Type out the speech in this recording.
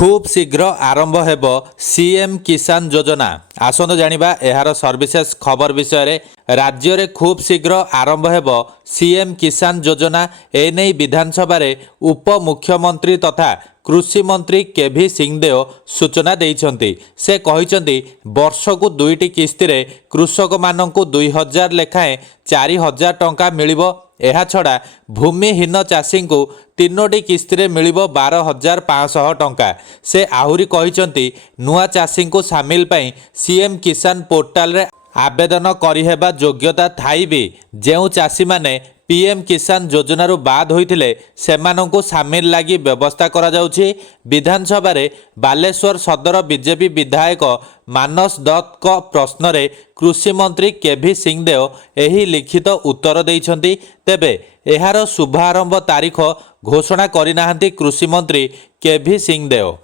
खूब शीघ्र आरंभ हेब सीएम किसान योजना। आसंतु जानिबा एहार सर्विसेस खबर विषय रे। राज्य रे खूब शीघ्र आरंभ हेब सीएम किसान योजना। एने विधानसभा रे उप मुख्यमंत्री तथा कृषि मंत्री केभी सिंहदेव सूचना देइछन्ति। से कहिछन्ति वर्षकु दुईटी किस्ती रे कृषक माननकु 2000 लेखाएं 4000 टंका मिलिबो। एहा छड़ा भूमिहीन चाषी को तीनोटी किस्ती रे मिलिबो 12,500 टंका। से आहुरी कहिछन्ति नुआ चाषी को सामिल पई सीएम किसान पोर्टाल रे आवेदन करिहेबा योग्यता थाई भी जेउ चाषी माने पीएम किसान योजनारू बाद होइथिले सेमानंकु सामिल लागी व्यवस्था करा जाउछि। विधानसभा रे बालेश्वर सदर बीजेपी विधायक मानस दत्त को प्रश्न रे कृषि मंत्री केभी सिंहदेव एही लिखित उत्तर देइछन्ति। तेबे एहार शुभारंभ तारीख घोषणा करिनाहांती कृषि मंत्री केभी सिंहदेव।